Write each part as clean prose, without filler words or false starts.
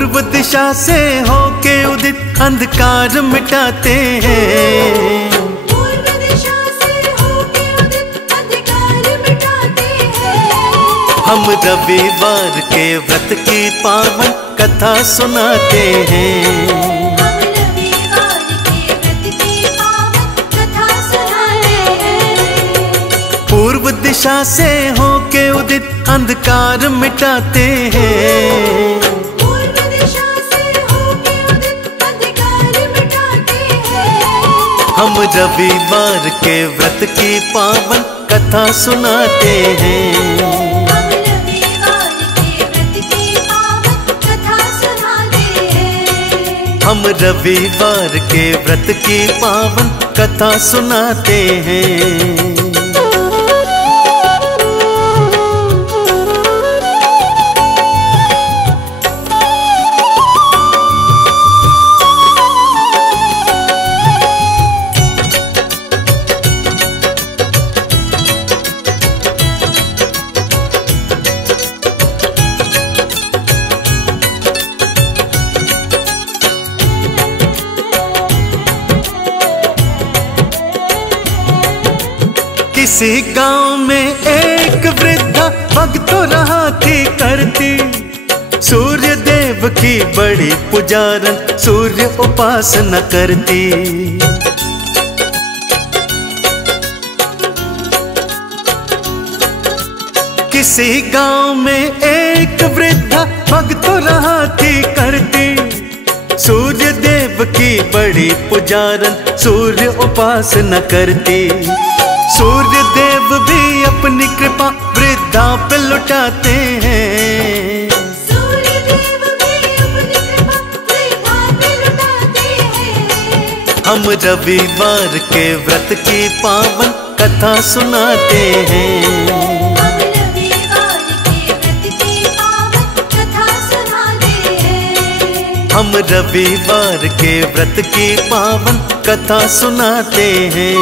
पूर्व दिशा से होके उदित अंधकार मिटाते हैं। पूर्व दिशा से होके उदित अंधकार मिटाते हैं। हम रविवार के व्रत की पावन कथा सुनाते हैं। हम रविवार के व्रत की पावन कथा सुनाते हैं। पूर्व दिशा से होके उदित अंधकार मिटाते हैं। पूर्व दिशा से होके उदित अंधकार मिटाते हैं। हम रविवार के व्रत की पावन कथा सुनाते हैं। हम रविवार के व्रत की पावन कथा सुनाते हैं। हम रविवार के व्रत की पावन कथा सुनाते हैं। किसी गांव में एक वृद्धा भक्तों रहा थी करती, सूर्य देव की बड़ी पुजारन सूर्य उपासना करती। किसी गांव में एक वृद्धा भक्तों रहा थी करती, सूर्य देव की बड़ी पुजारन सूर्य उपासना करती। सूर्य देव भी अपनी कृपा वृद्धा पे लुटाते हैं। सूर्य देव भी अपनी कृपा वृद्धा पे लुटाते हैं। हम रविवार के व्रत की पावन कथा सुनाते हैं। हम रविवार के व्रत की पावन कथा सुनाते हैं। हम रविवार के व्रत की पावन कथा सुनाते हैं।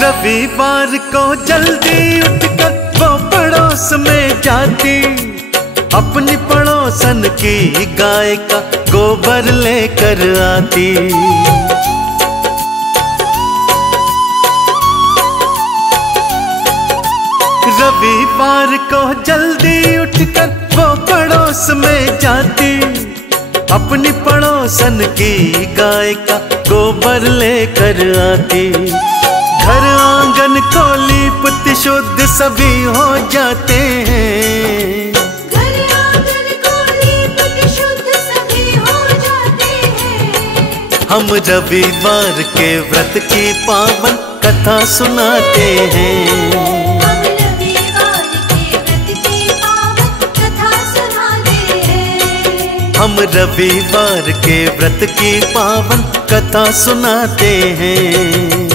रविवार को जल्दी उठकर वो पड़ोस में जाती, अपनी पड़ोसन की गाय का गोबर लेकर आती। रविवार को जल्दी उठकर वो पड़ोस में जाती, अपनी पड़ोसन की गाय का गोबर लेकर आती। घर आंगन को लीपति शुद्ध सभी हो जाते हैं। घर आंगन को लीपति शुद्ध सभी हो जाते हैं। हम रविवार के व्रत की पावन कथा सुनाते हैं। हम रविवार के व्रत की पावन कथा सुनाते हैं। हम रविवार के व्रत की पावन कथा सुनाते हैं।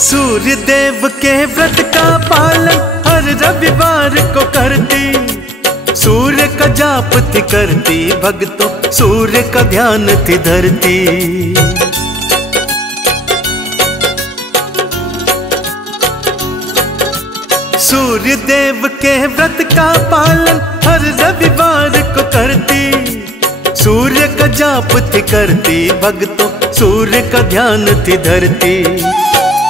सूर्य देव के व्रत का पालन हर रविवार को करती, सूर्य का जाप थी करती भक्तों, सूर्य का ध्यान थी धरती। सूर्य देव के व्रत का पालन हर रविवार को करती, सूर्य का जाप थी करती भक्तों, सूर्य का ध्यान थी धरती।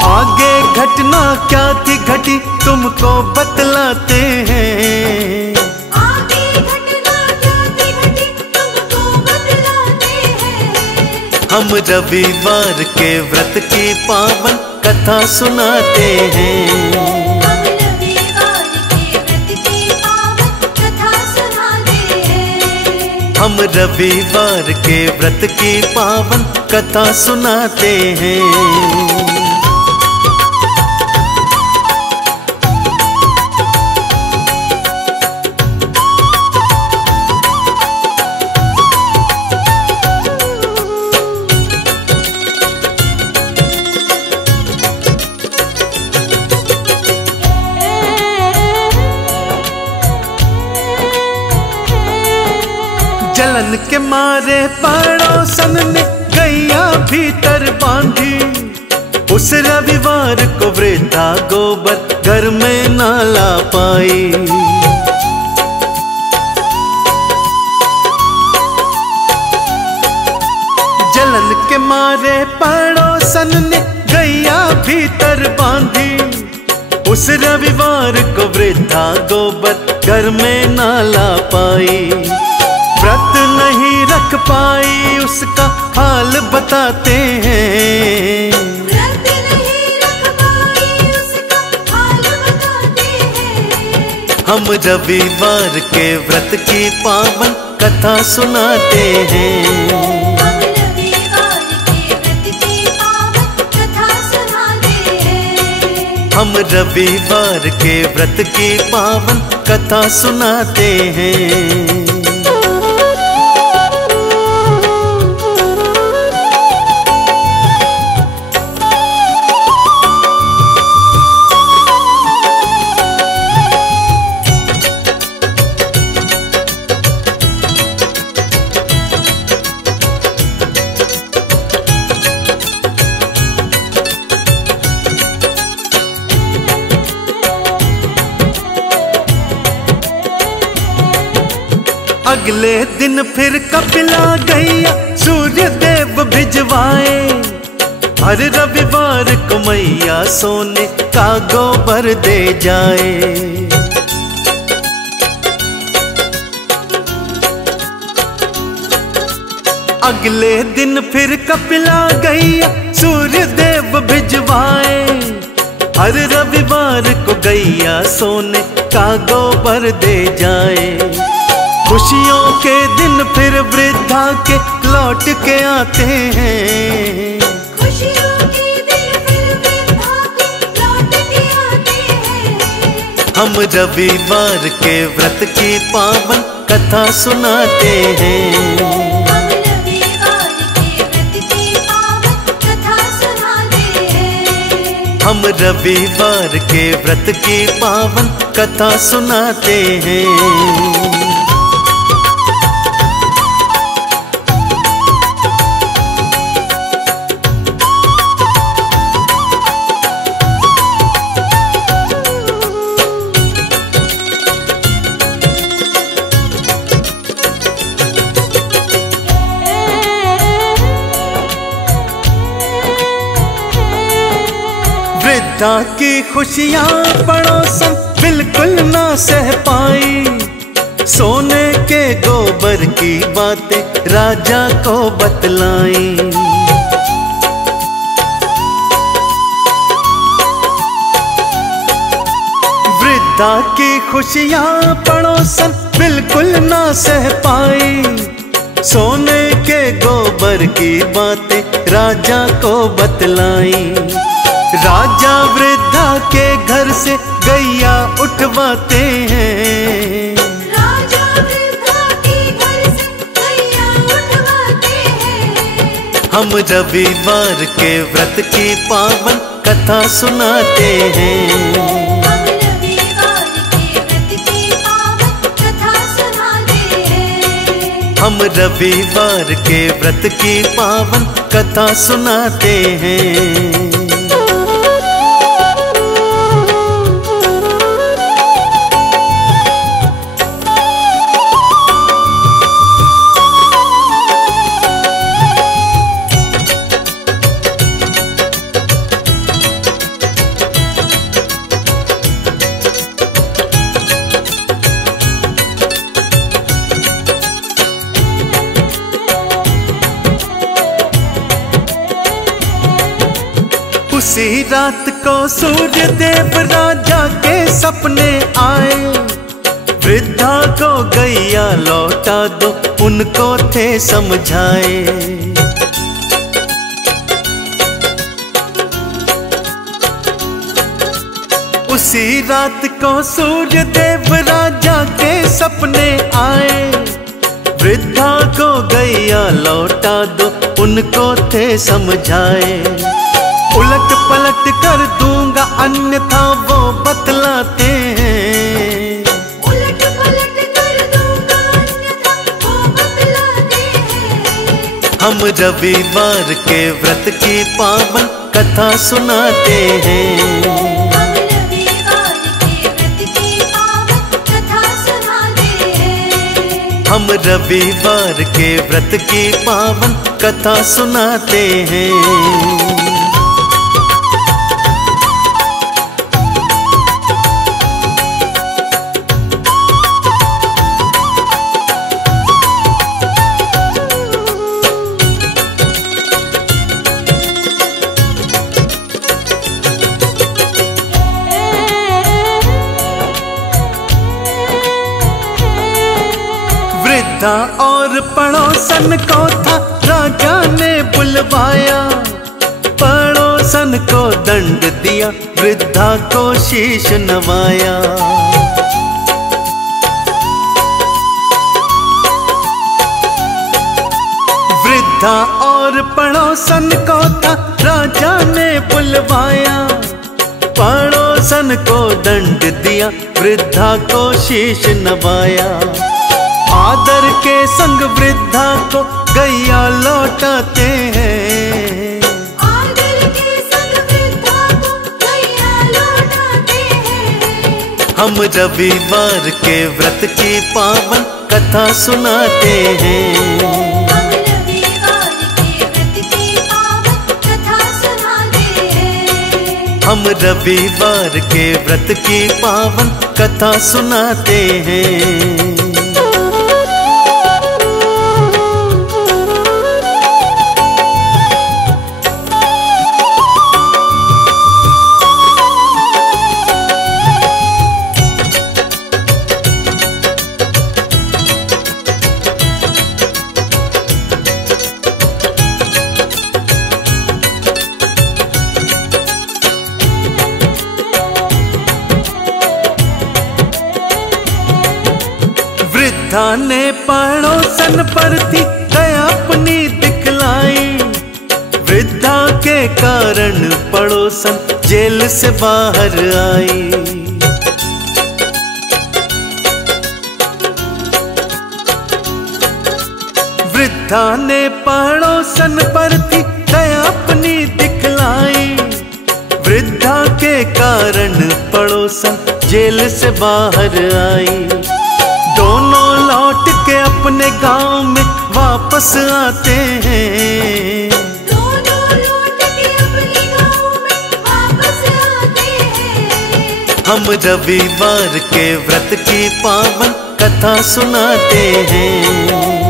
आगे घटना क्या थी घटी तुमको बतलाते हैं। आगे घटना क्या थी घटी तुमको बतलाते हैं। हम रविवार के व्रत की पावन कथा सुनाते हैं। हम रविवार के व्रत की पावन कथा सुनाते हैं। हम रविवार के व्रत की पावन कथा सुनाते हैं। जलन के मारे पड़ोसन ने गैया भीतर बांधी। उस रविवार को वृद्धा गोबर घर में ना ला पाई। जलन के मारे पड़ोसन ने गैया भीतर बांधी। उस रविवार को वृद्धा गोबर घर में ना ला पाई। व्रत नहीं रख पाई उसका हाल बताते हैं। व्रत नहीं रख पाई उसका हाल बताते हैं। हम रविवार के व्रत की पावन कथा सुनाते हैं। हम रविवार के व्रत की पावन कथा सुनाते हैं। हम रविवार के व्रत की पावन कथा सुनाते हैं। अगले दिन फिर कपिला गैया सूर्य देव भिजवाए। हर रविवार को मैया सोने का गोबर दे जाए। अगले दिन फिर कपिला गैया सूर्य देव भिजवाए। हर रविवार को गैया सोने का गोबर दे जाए। खुशियों के दिन फिर वृद्धा के लौट के आते हैं। खुशियों के दिन फिर वृद्धा के लौट के आते हैं। हम रविवार के व्रत की पावन कथा सुनाते हैं। हम रविवार के व्रत की पावन कथा सुनाते हैं। हम रविवार के व्रत की पावन कथा सुनाते हैं। वृद्धा की खुशियां पड़ोसन बिल्कुल ना सह पाई। सोने के गोबर की बातें राजा को बतलाई। वृद्धा की खुशियां पड़ोसन बिल्कुल ना सह पाई। सोने के गोबर की बातें राजा को बतलाई। राजा वृद्धा के घर से गैया उठवाते हैं। राजा वृद्धा के घर से गैया उठवाते हैं। हम रविवार के व्रत की पावन कथा सुनाते हैं। हम रविवार के व्रत की पावन कथा सुनाते हैं। हम रविवार के व्रत की पावन कथा सुनाते हैं। रात को सूर्य देव राजा के सपने आए, वृद्धा को गैया लौटा दो उनको थे समझाए। उसी रात को सूर्य देव राजा के सपने आए, वृद्धा को गैया लौटा दो उनको थे समझाए। उलट पलट कर दूंगा अन्यथा वो बतलाते हैं, उलट पलट कर दूंगा अन्यथा वो बतलाते हैं। हम रविवार के व्रत की पावन कथा सुनाते हैं। हम रविवार के व्रत की पावन कथा सुनाते हैं। हम रविवार के व्रत की पावन कथा सुनाते हैं। वृद्धा और पड़ोसन को था राजा ने बुलवाया, पड़ोसन को दंड दिया वृद्धा को शीश नवाया। वृद्धा और पड़ोसन को था राजा ने बुलवाया, पड़ोसन को दंड दिया वृद्धा को शीश नवाया। आदर के संग वृद्धा को गैया लौटाते हैं, आदर के संग वृद्धा को गैया लौटाते हैं। हम रविवार के व्रत की पावन कथा सुनाते हैं। हम रविवार के व्रत की पावन कथा सुनाते हैं। हम रविवार के व्रत की पावन कथा सुनाते हैं। वृद्धा ने पड़ोसन पर थी दया अपनी दिखलाई, वृद्धा के कारण पड़ोसन जेल से बाहर आई। वृद्धा ने पड़ोसन पर थी दया अपनी दिखलाई, वृद्धा के कारण पड़ोसन जेल से बाहर आई। दोनों लौट के अपने गांव में वापस आते हैं, दोनों लौट के अपने गांव में वापस आते हैं। हम रविवार के व्रत की पावन कथा सुनाते हैं।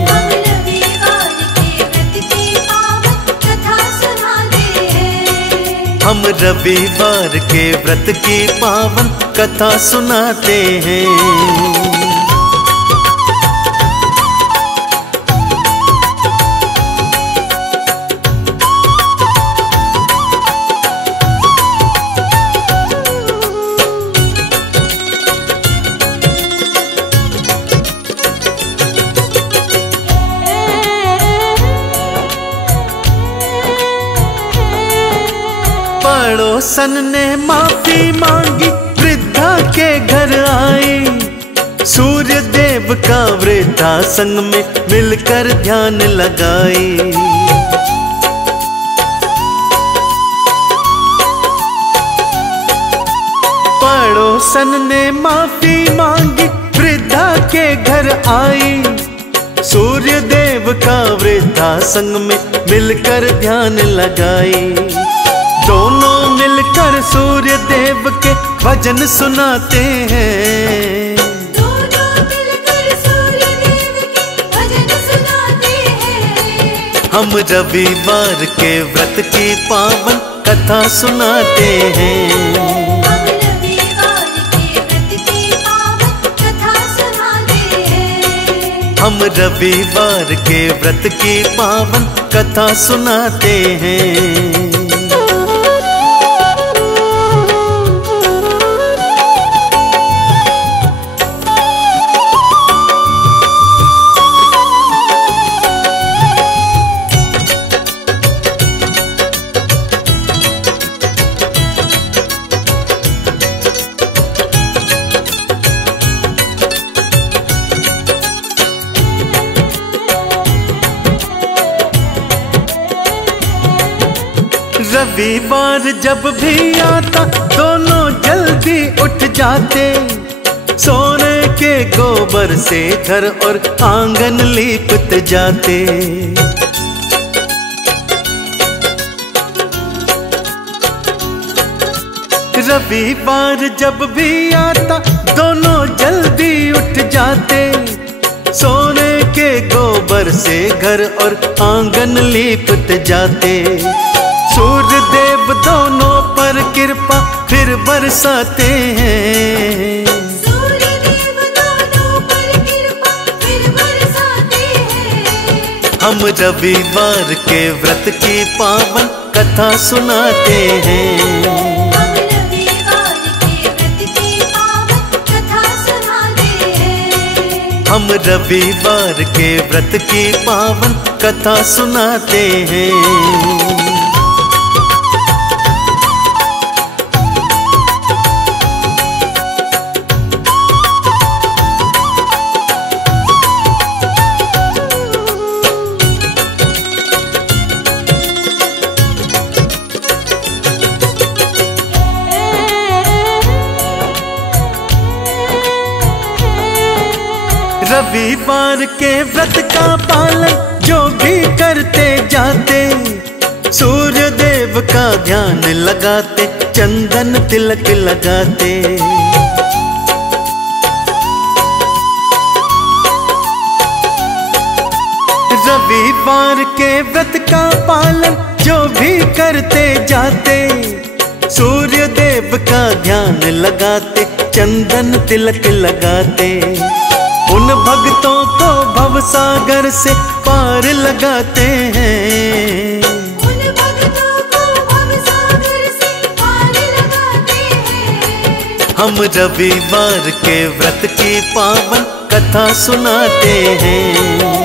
हम रविवार के व्रत की पावन कथा सुनाते हैं। हम रविवार के व्रत की पावन कथा सुनाते हैं। पड़ोसन ने माफी मांगी वृद्धा के घर आई, सूर्य देव का वृद्धा संग में मिलकर ध्यान लगाई। पड़ोसन ने माफी मांगी वृद्धा के घर आई, सूर्य देव का वृद्धा संग में मिलकर ध्यान लगाई। दोनों मिलकर सूर्य देव के भजन सुनाते हैं, दोनों मिलकर सूर्य देव के भजन सुनाते हैं। हम रविवार के व्रत की पावन कथा सुनाते हैं। हम रविवार के व्रत की पावन कथा सुनाते हैं। हम रविवार के व्रत की पावन कथा सुनाते हैं। रविवार जब भी आता दोनों जल्दी उठ जाते, सोने के गोबर से घर और आंगन लीपते जाते। रविवार जब भी आता दोनों जल्दी उठ जाते, सोने के गोबर से घर और आंगन लीपते जाते। सूर्य देव दोनों पर कृपा फिर बरसाते हैं। सूर्य देव दोनों पर कृपा फिर बरसाते हैं। हम रविवार के व्रत की पावन कथा सुनाते हैं। हम रविवार के व्रत की पावन कथा सुनाते हैं। हम रविवार के व्रत की पावन कथा सुनाते हैं। रविवार के व्रत का पालन जो भी करते जाते, सूर्य देव का ध्यान लगाते, चंदन तिलक लगाते। रविवार के व्रत का पालन जो भी करते जाते, सूर्य देव का ध्यान लगाते, चंदन तिलक लगाते। उन भक्तों को भवसागर से पार लगाते हैं। उन भक्तों को भवसागर से पार लगाते हैं। हम रविवार के व्रत की पावन कथा सुनाते हैं।